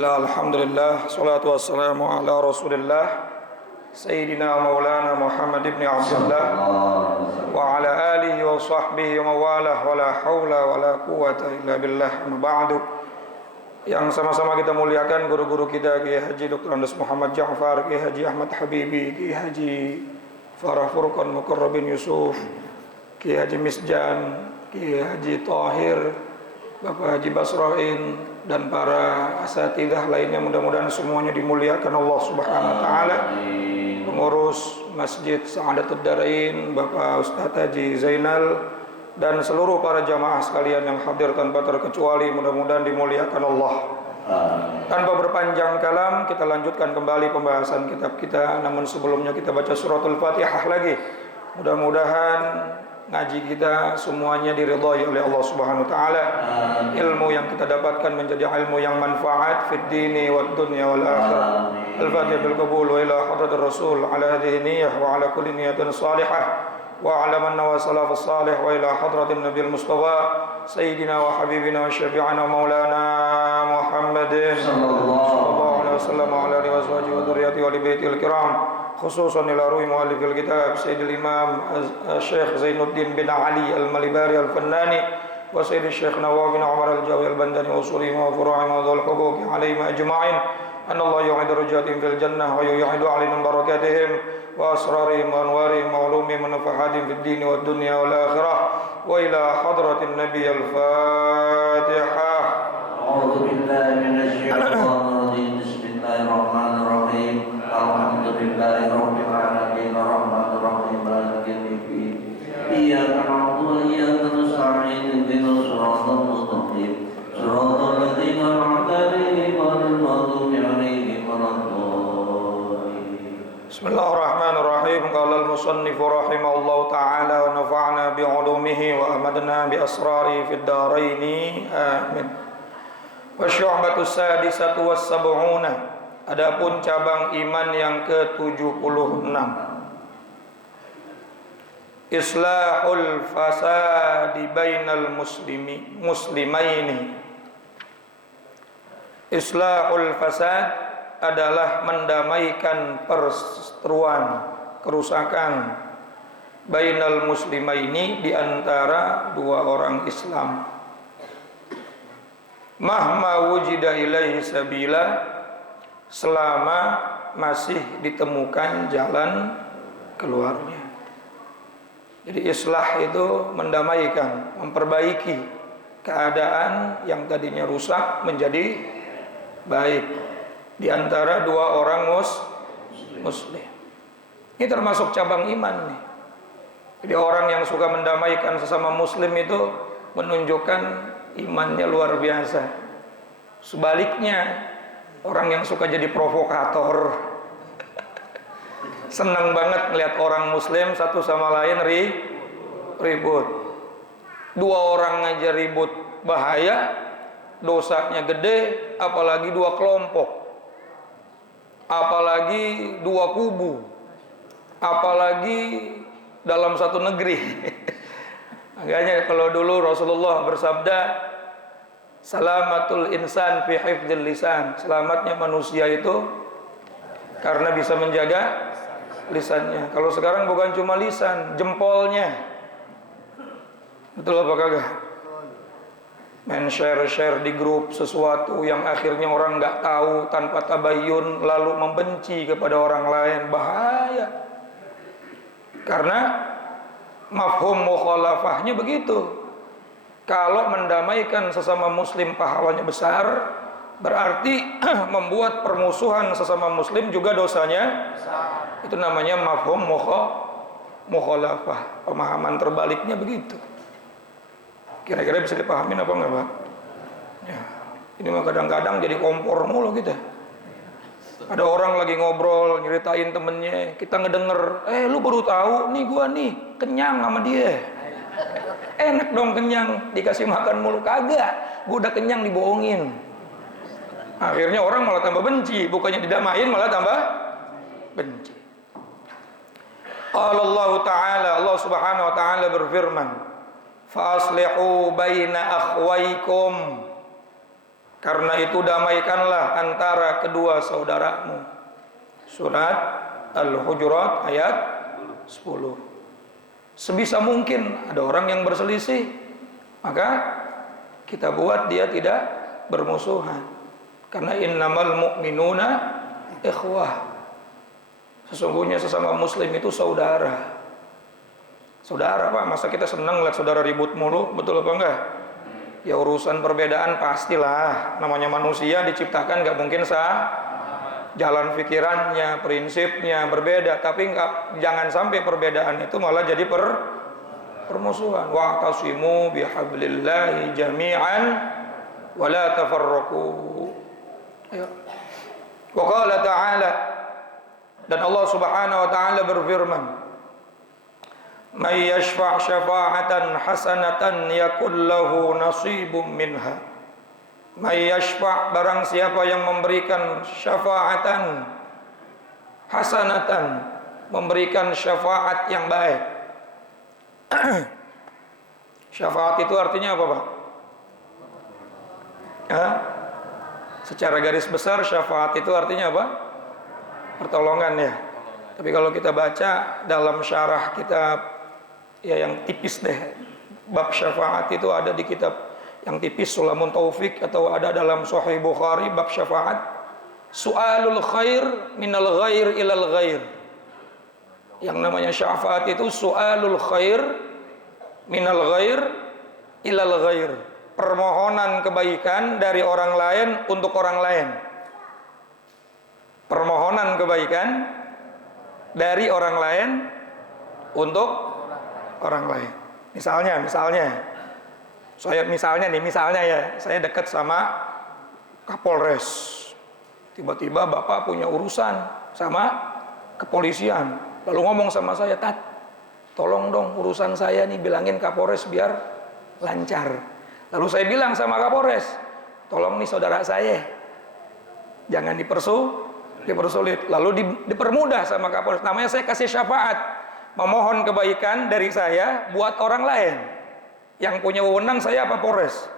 Bismillah, alhamdulillah, salatu wassalamu ala rasulillah Sayyidina Maulana Muhammad ibn Abdullah wa ala alihi wa sahbihi wa mawalah wa la hawla wa la quwata illa billah amma ba'du. Yang sama-sama kita muliakan guru-guru kita, Kiai Haji Dr. Andes Muhammad Ja'far, Kiai Haji Ahmad Habibi, Kiai Haji Farah Furqan Mukarrabin Yusuf, Kiai Haji Misjan, Kiai Haji Tahir, Bapak Haji Basrain, dan para asatidzah lainnya, mudah-mudahan semuanya dimuliakan Allah Subhanahu wa taala. Pengurus Masjid Sa'adatud Darain, Bapak Ustadz Haji Zainal, dan seluruh para jamaah sekalian yang hadir tanpa terkecuali, mudah-mudahan dimuliakan Allah. Tanpa berpanjang kalam, kita lanjutkan kembali pembahasan kitab kita. Namun sebelumnya kita baca suratul Fatihah lagi. Mudah-mudahan ngaji kita semuanya diridhai oleh Allah Subhanahu wa taala. Ilmu yang kita dapatkan menjadi ilmu yang manfaat fid dini wad dunya wal akhirah. Al-Fatihah bil qabul wa ila hadratir Rasul ala hadhihi niyyah wa ala kulli niyatin salihah wa ala man nawa salafus salih wa ila hadratin nabiyil mustafa sayyidina wa habibina wa syafi'ina maulana Muhammadin sallallahu alaihi wasallam wa ala alihi wa sahbihi wa dzurriyyatihi wa li baitil kiram. Khususan ila ruhi muallifil kitab Sayyidil Imam Syekh Zainuddin bin Ali Al-Malibari Al-Fannani wa Sayyidil Syekh Nawawi bin Umar Al-Jawi Al-Bandani wa usulihim wa furu'ihim wa dhul huquqi alaihim ajma'in. Anna Allah yu'idu rujatim fil jannah wa yu'idu alaihim barakatihim wa asrarihim wa anwarihim wa ulumihim wa nafahatim fid dini wa dunya wal akhirah wa ila hadratin Nabi Al-Fatihah. A'udzu billahi minasy syaithanir rajim. Bismillahirrahmanirrahim. Alhamdulillahi rabbil alamin arrahmanir rahim maliki yaumiddin. Iyyaka na'budu wa iyyaka nasta'in ihdinas siratal mustaqim. Shiratal ladzina an'amta 'alaihim ghairil maghdubi 'alaihim waladdallin. Bismillahirrahmanirrahim. Qala al-musannif rahimahullahu ta'ala wa nafa'na bi'ulumihi wa amadna bi asrari fid dharain. Amin. Wa syu'batus sadisatu was sab'una. Adapun cabang iman yang ke-76, Islahul fasadi bainal muslimaini. Islahul fasad adalah mendamaikan perseteruan, kerusakan bainal muslimaini, di antara dua orang Islam. Mahma wujida ilaihi sabila, selama masih ditemukan jalan keluarnya. Jadi islah itu mendamaikan, memperbaiki keadaan yang tadinya rusak menjadi baik di antara dua orang muslim. Ini termasuk cabang iman nih. Jadi orang yang suka mendamaikan sesama muslim itu menunjukkan imannya luar biasa. Sebaliknya, orang yang suka jadi provokator, senang banget melihat orang muslim satu sama lain ribut. Dua orang aja ribut bahaya, dosanya gede, apalagi dua kelompok, apalagi dua kubu, apalagi dalam satu negeri. Makanya kalau dulu Rasulullah bersabda, salamatul insan fi hifdzil lisan, selamatnya manusia itu karena bisa menjaga lisannya. Kalau sekarang bukan cuma lisan, jempolnya. Betul apa kagak? Main share di grup sesuatu yang akhirnya orang nggak tahu, tanpa tabayyun lalu membenci kepada orang lain, bahaya. Karena mafhum mukhalafahnya begitu. Kalau mendamaikan sesama muslim pahalanya besar, berarti membuat permusuhan sesama muslim juga dosanya besar. Itu namanya mafhum mukhalafah. Pemahaman terbaliknya begitu. Kira-kira bisa dipahamin apa enggak, Pak? Ya, ini mah kadang-kadang jadi kompor mulu kita. Ada orang lagi ngobrol, nyeritain temennya, kita ngedenger, lu baru tahu nih gua nih kenyang sama dia. Enak dong kenyang, dikasih makan mulu. Kagak, gue udah kenyang dibohongin. Akhirnya orang malah tambah benci, bukannya didamain malah tambah benci. Allah Ta'ala, Allah Subhanahu wa Ta'ala berfirman, fa aslihu baina akhwaikum, Karena itu damaikanlah antara kedua saudaramu. Surat Al-Hujurat ayat 10. Sebisa mungkin ada orang yang berselisih, maka kita buat dia tidak bermusuhan. Karena innamal mu'minuna ikhwah. Sesungguhnya sesama muslim itu saudara. Saudara Pak, masa kita senang lihat saudara ribut mulu, betul apa enggak? Ya urusan perbedaan pastilah, namanya manusia diciptakan gak mungkin jalan pikirannya, prinsipnya berbeda, tapi jangan sampai perbedaan itu malah jadi permusuhan. Wa'tasimu bihablillahi jami'an wa la tafarraqu. Ayo. Wa qala ta'ala, dan Allah Subhanahu wa taala berfirman, may yashfa' syafa'atan hasanatan yakul lahu nasibum minha. May yashfa', barang siapa yang memberikan syafa'atan hasanatan, memberikan syafaat yang baik. Syafaat itu artinya apa, Pak? Secara garis besar syafaat itu artinya apa? Pertolongan ya. Tapi kalau kita baca dalam syarah kitab ya yang tipis deh, bab syafaat itu ada di kitab yang tipis Sulamun Taufik, atau ada dalam Sahih Bukhari bab syafaat, su'alul khair minal ghair ilal ghair. Yang namanya syafaat itu su'alul khair minal ghair ilal ghair, permohonan kebaikan dari orang lain untuk orang lain. Permohonan kebaikan dari orang lain untuk orang lain. Misalnya misalnya ya, saya dekat sama Kapolres. Tiba-tiba Bapak punya urusan sama kepolisian. Lalu ngomong sama saya, "Tat, tolong dong urusan saya nih, bilangin Kapolres biar lancar." Lalu saya bilang sama Kapolres, "Tolong nih saudara saya, jangan dipersulit." Lalu dipermudah sama Kapolres. Namanya saya kasih syafaat, memohon kebaikan dari saya buat orang lain. Yang punya wewenang saya apa, Polres?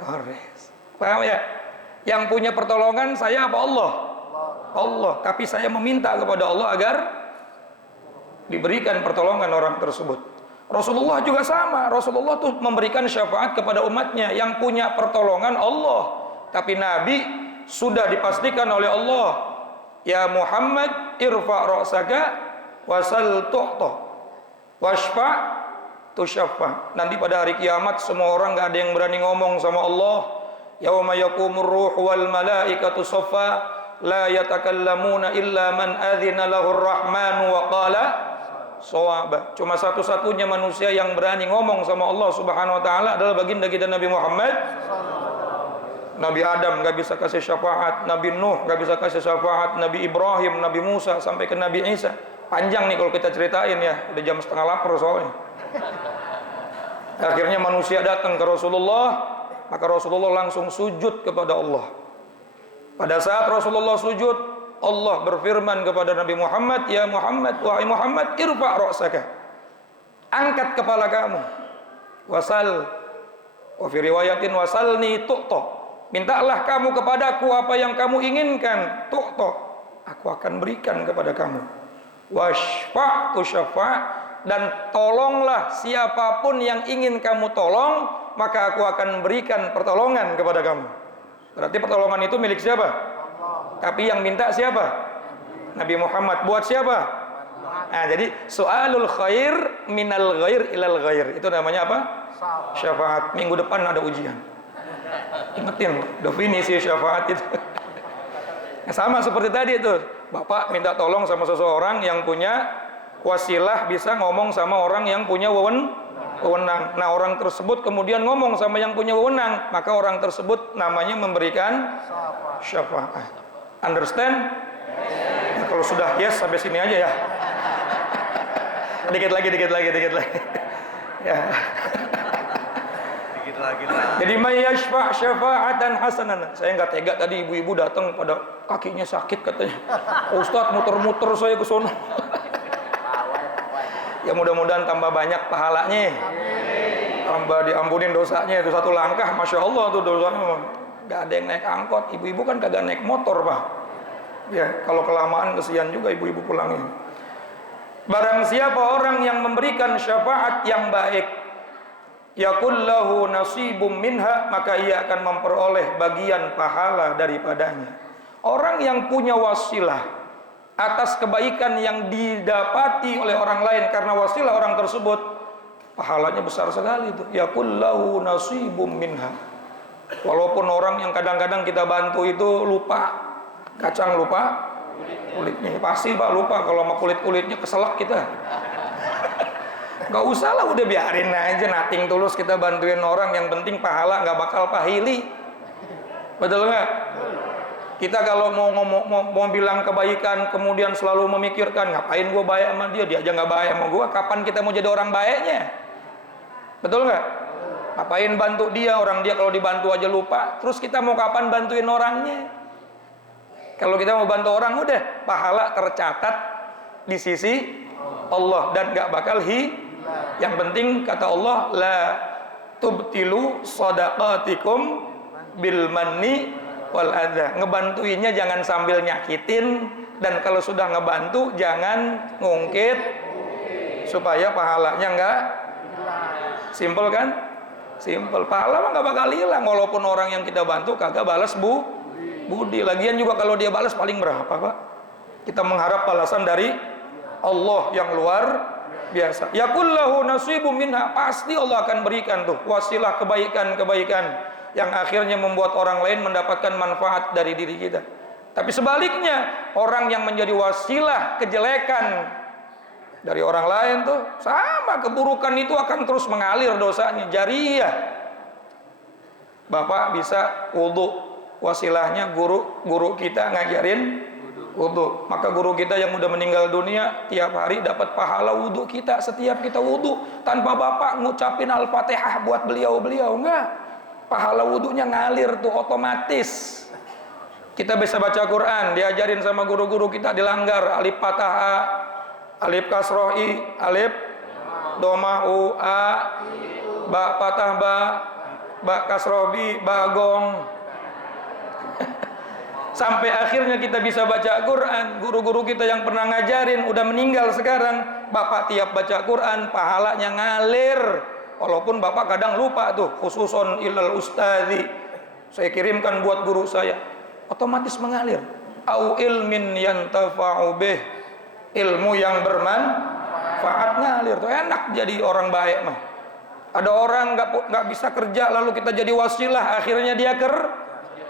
Polres. Paham ya? Yang punya pertolongan saya apa, Allah? Allah. Tapi saya meminta kepada Allah agar diberikan pertolongan orang tersebut. Rasulullah juga sama. Rasulullah tuh memberikan syafaat kepada umatnya. Yang punya pertolongan Allah. Tapi Nabi sudah dipastikan oleh Allah, ya Muhammad, irfa' ra'saka wasal tu'ta washfa' tusyaffa. Nanti pada hari kiamat semua orang gak ada yang berani ngomong sama Allah. Yauma yaqumur ruh wal malaikatu saffa la yatakallamuna illa man adzina lahur rahmanu wa qala shawaba. Cuma satu-satunya manusia yang berani ngomong sama Allah Subhanahu wa taala adalah baginda kita Nabi Muhammad. Nabi Adam gak bisa kasih syafaat, Nabi Nuh gak bisa kasih syafaat, Nabi Ibrahim, Nabi Musa, sampai ke Nabi Isa. Panjang nih kalau kita ceritain ya, udah jam setengah lapar soalnya. Akhirnya manusia datang ke Rasulullah, maka Rasulullah langsung sujud kepada Allah. Pada saat Rasulullah sujud, Allah berfirman kepada Nabi Muhammad, ya Muhammad, wahai Muhammad, irfa' ra'saka, angkat kepala kamu, wasal, wa fi riwayatin wasalni tu'ta, mintalah kamu kepadaku apa yang kamu inginkan, tu'ta, aku akan berikan kepada kamu, washfa' tusyaffa', dan tolonglah siapapun yang ingin kamu tolong, maka aku akan berikan pertolongan kepada kamu. Berarti pertolongan itu milik siapa? Allah. Tapi yang minta siapa? Nabi Muhammad. Buat siapa? Nah, jadi su'alul khair minal ghair ilal ghair, itu namanya apa? Syafaat. Minggu depan ada ujian. Ingetin definisi syafaat itu. Sama seperti tadi itu, Bapak minta tolong sama seseorang yang punya wasilah, bisa ngomong sama orang yang punya wewenang. Nah, orang tersebut kemudian ngomong sama yang punya wewenang, maka orang tersebut namanya memberikan syafaat. Understand? Nah, kalau sudah yes sampai sini aja ya. Dikit lagi. Ya. Dikit lagi lah. Jadi may yashfa' syafa'atan hasanatan. Saya nggak tega tadi ibu-ibu datang pada kakinya sakit katanya. Ustaz, muter-muter saya ke sono. Ya mudah-mudahan tambah banyak pahalanya, tambah diampunin dosanya. Itu satu langkah, Masya Allah tuh dosanya nggak ada yang naik angkot. Ibu-ibu kan kagak naik motor, Pak. Ya, kalau kelamaan kesian juga ibu-ibu pulangnya. Barang siapa orang yang memberikan syafaat yang baik, yakullahu nasibum minha, maka ia akan memperoleh bagian pahala daripadanya. Orang yang punya wasilah atas kebaikan yang didapati oleh orang lain karena wasilah orang tersebut, pahalanya besar sekali itu. Yakullahu nasibum minha. Walaupun orang yang kadang-kadang kita bantu itu lupa kacang, lupa kulitnya, pasti Pak lupa kalau sama kulit-kulitnya keselak kita. Gak usah lah, udah biarin aja, nating tulus kita bantuin orang, yang penting pahala nggak bakal pahili. Betul nggak? Kita kalau mau bilang kebaikan kemudian selalu memikirkan ngapain gue baik sama dia aja nggak baik sama gue, kapan kita mau jadi orang baiknya? Betul nggak? Ngapain bantu dia, orang dia kalau dibantu aja lupa, terus kita mau kapan bantuin orangnya? Kalau kita mau bantu orang, udah pahala tercatat di sisi Allah dan gak bakal Yang penting kata Allah, la tubtilu shadaqatikum bil manni wal adha. Ngebantuinnya jangan sambil nyakitin, dan kalau sudah ngebantu jangan ngungkit, supaya pahalanya enggak. Simpel kan? Simpel. Pahala mah gak bakal hilang walaupun orang yang kita bantu kagak balas budi. Lagian juga kalau dia balas paling berapa, Pak? Kita mengharap balasan dari Allah yang luar biasa. Yakullahu nasibum minha, pasti Allah akan berikan tuh wasilah kebaikan-kebaikan yang akhirnya membuat orang lain mendapatkan manfaat dari diri kita. Tapi sebaliknya, orang yang menjadi wasilah kejelekan dari orang lain tuh sama, keburukan itu akan terus mengalir dosanya, jariyah. Bapak bisa wudu, wasilahnya guru kita ngajarin wudu, maka guru kita yang udah meninggal dunia tiap hari dapat pahala wudu kita setiap kita wudu, tanpa bapak ngucapin al-fatihah buat beliau enggak, pahala wudunya ngalir tuh otomatis. Kita bisa baca Quran diajarin sama guru-guru kita, dilanggar alif patah a, alif kasroh i, alif domah u a, ba patah ba kasroh bi, bagong. Sampai akhirnya kita bisa baca Quran. Guru-guru kita yang pernah ngajarin udah meninggal sekarang, bapak tiap baca Quran pahalanya ngalir. Walaupun bapak kadang lupa tuh, khususon ilal ustadzi, saya kirimkan buat guru saya, otomatis mengalir. Au ilmin yantafa'u bih, ilmu yang bermanfaat ngalir tuh. Enak jadi orang baik mah. Ada orang nggak bisa kerja, lalu kita jadi wasilah, akhirnya dia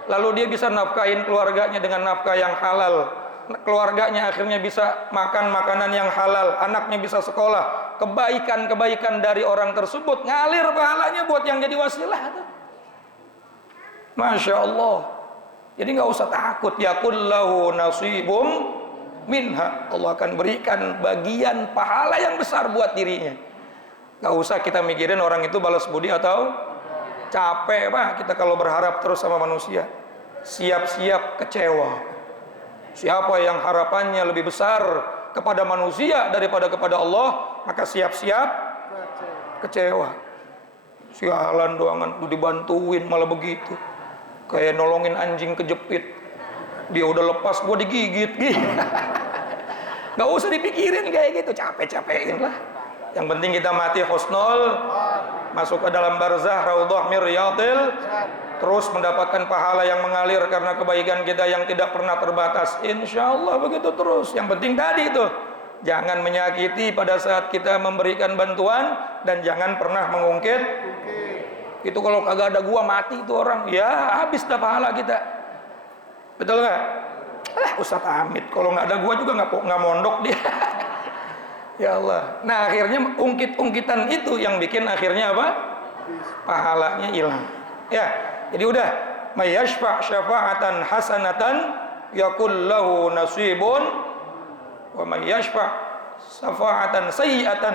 lalu dia bisa nafkahin keluarganya dengan nafkah yang halal. Keluarganya akhirnya bisa makan makanan yang halal, anaknya bisa sekolah. Kebaikan-kebaikan dari orang tersebut ngalir pahalanya buat yang jadi wasilah. Masya Allah. Jadi nggak usah takut. Yakullahu nasibum minha. Allah akan berikan bagian pahala yang besar buat dirinya. Nggak usah kita mikirin orang itu balas budi atau capek, Pak, kita kalau berharap terus sama manusia. Siap-siap kecewa. Siapa yang harapannya lebih besar kepada manusia daripada kepada Allah, maka siap-siap kecewa. Sialan doangan, dibantuin malah begitu. Kayak nolongin anjing kejepit. Dia udah lepas, gua digigit. Gak usah dipikirin kayak gitu, capek-capekin lah. Yang penting kita mati husnul, masuk ke dalam barzah raudhah min riyadil, terus mendapatkan pahala yang mengalir karena kebaikan kita yang tidak pernah terbatas. Insya Allah begitu terus. Yang penting tadi itu, jangan menyakiti pada saat kita memberikan bantuan, dan jangan pernah mengungkit. Itu kalau kagak ada gua mati itu orang, ya habis dah pahala kita. Betul nggak? Ustadz Hamid, kalau nggak ada gua juga nggak mondok dia. Ya Allah. Nah akhirnya ungkit-ungkitan itu yang bikin akhirnya apa? Pahalanya hilang. Ya, jadi udah. Mayashfa' syafa'atan hasanatan yakul lahu nasibun, wa mayashfa' syafa'atan sayyi'atan.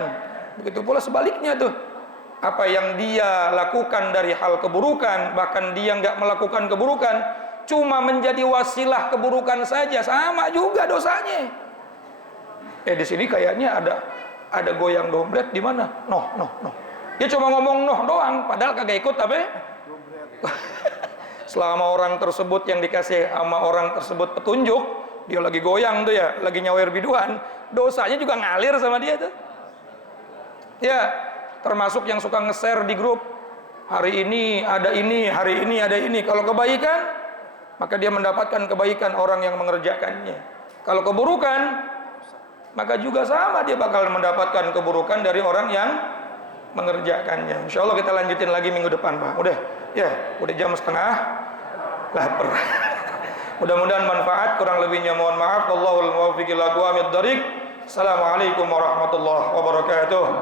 Begitu pula sebaliknya tuh. Apa yang dia lakukan dari hal keburukan, bahkan dia nggak melakukan keburukan, cuma menjadi wasilah keburukan saja, sama juga dosanya. Di sini kayaknya ada goyang dompet di mana? Noh. Dia cuma ngomong noh doang, padahal kagak ikut apa? Selama orang tersebut yang dikasih sama orang tersebut petunjuk, dia lagi goyang tuh ya, lagi nyawer biduan, dosanya juga ngalir sama dia tuh. Ya, termasuk yang suka nge-share di grup, hari ini ada ini, hari ini ada ini. Kalau kebaikan, maka dia mendapatkan kebaikan orang yang mengerjakannya. Kalau keburukan, maka juga sama, dia bakal mendapatkan keburukan dari orang yang mengerjakannya. Insya Allah kita lanjutin lagi minggu depan, Pak. Udah jam setengah, lapar. Mudah-mudahan manfaat, kurang lebihnya mohon maaf. Wallahul muwaffiq ila aqwamid thoriq. Assalamualaikum warahmatullahi wabarakatuh.